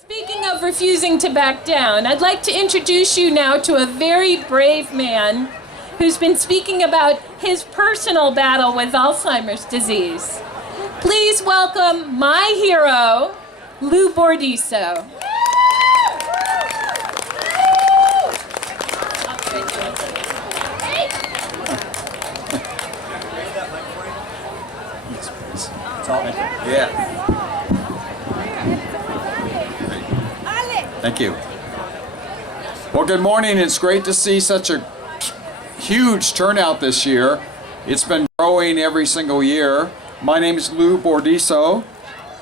Speaking of refusing to back down, I'd like to introduce you now to a very brave man who's been speaking about his personal battle with Alzheimer's disease. Please welcome my hero, Lou Bordisso. Yeah. Thank you. Well, good morning. It's great to see such a huge turnout this year. It's been growing every single year. My name is Lou Bordisso,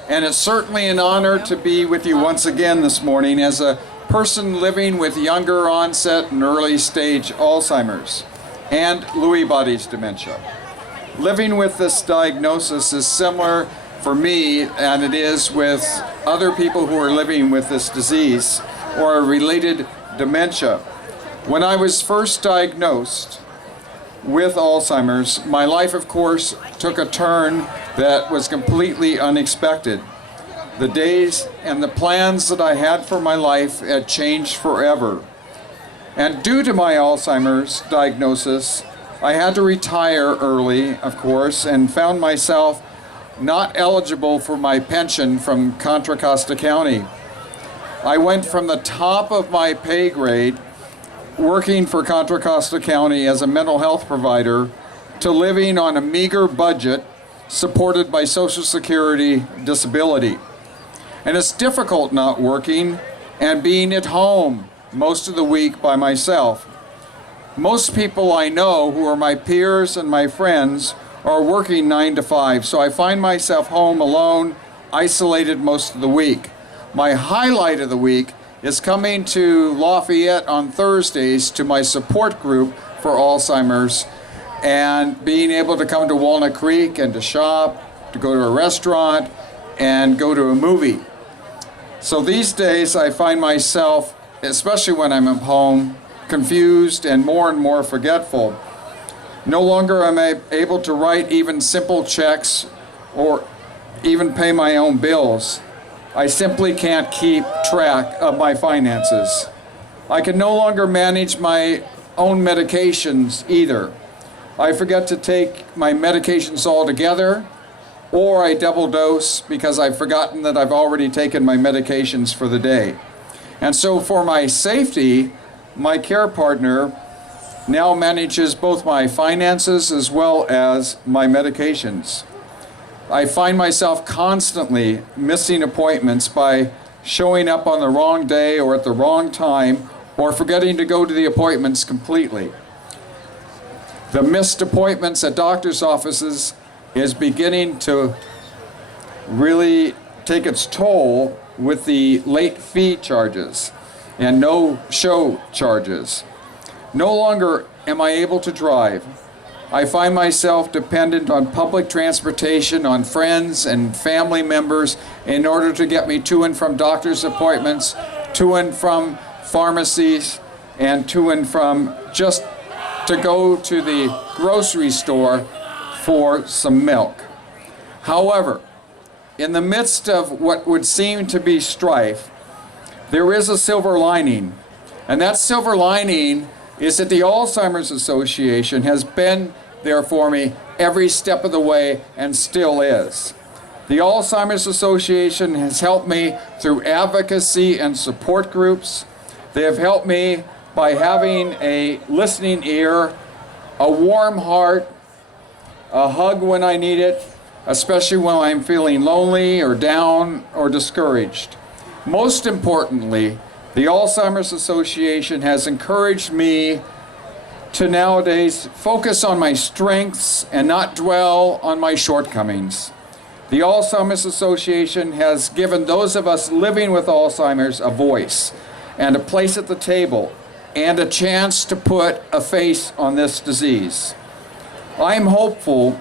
and it's certainly an honor to be with you once again this morning as a person living with younger onset and early stage Alzheimer's and Lewy body's dementia. Living with this diagnosis is similar for me than it is with other people who are living with this disease or a related dementia. When I was first diagnosed with Alzheimer's, my life, of course, took a turn that was completely unexpected. The days and the plans that I had for my life had changed forever. And due to my Alzheimer's diagnosis, I had to retire early, of course, and found myself not eligible for my pension from Contra Costa County. I went from the top of my pay grade, working for Contra Costa County as a mental health provider, to living on a meager budget supported by Social Security disability. And it's difficult not working and being at home most of the week by myself. Most people I know who are my peers and my friends are working 9 to 5, so I find myself home alone, isolated most of the week. My highlight of the week is coming to Lafayette on Thursdays to my support group for Alzheimer's and being able to come to Walnut Creek and to shop, to go to a restaurant, and go to a movie. So these days I find myself, especially when I'm at home, confused and more forgetful. No longer am I able to write even simple checks or even pay my own bills. I simply can't keep track of my finances. I can no longer manage my own medications either. I forget to take my medications altogether, or I double dose because I've forgotten that I've already taken my medications for the day. And so for my safety, my care partner now manages both my finances as well as my medications. I find myself constantly missing appointments by showing up on the wrong day or at the wrong time or forgetting to go to the appointments completely. The missed appointments at doctor's offices is beginning to really take its toll with the late fee charges and no-show charges. No longer am I able to drive. I find myself dependent on public transportation, on friends and family members in order to get me to and from doctor's appointments, to and from pharmacies, and to and from just to go to the grocery store for some milk. However, in the midst of what would seem to be strife, there is a silver lining, and that silver lining is that the Alzheimer's Association has been there for me every step of the way and still is. The Alzheimer's Association has helped me through advocacy and support groups. They have helped me by having a listening ear, a warm heart, a hug when I need it, especially when I'm feeling lonely or down or discouraged. Most importantly, the Alzheimer's Association has encouraged me to nowadays focus on my strengths and not dwell on my shortcomings. The Alzheimer's Association has given those of us living with Alzheimer's a voice and a place at the table and a chance to put a face on this disease. I'm hopeful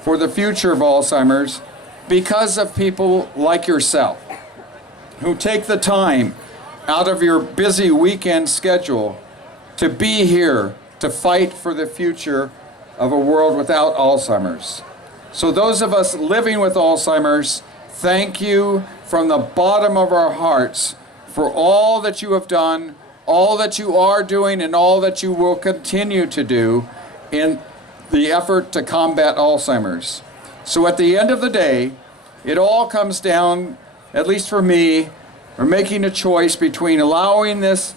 for the future of Alzheimer's because of people like yourself who take the time out of your busy weekend schedule to be here to fight for the future of a world without Alzheimer's. So those of us living with Alzheimer's, thank you from the bottom of our hearts for all that you have done, all that you are doing, and all that you will continue to do in the effort to combat Alzheimer's. So at the end of the day, it all comes down, at least for me, we're making a choice between allowing this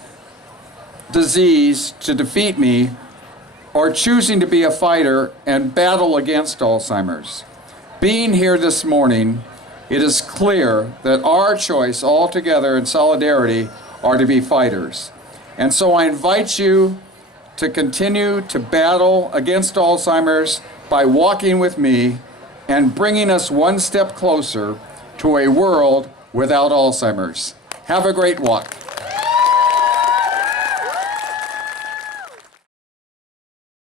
disease to defeat me or choosing to be a fighter and battle against Alzheimer's. Being here this morning, it is clear that our choice all together in solidarity are to be fighters. And so I invite you to continue to battle against Alzheimer's by walking with me and bringing us one step closer to a world without Alzheimer's. Have a great walk.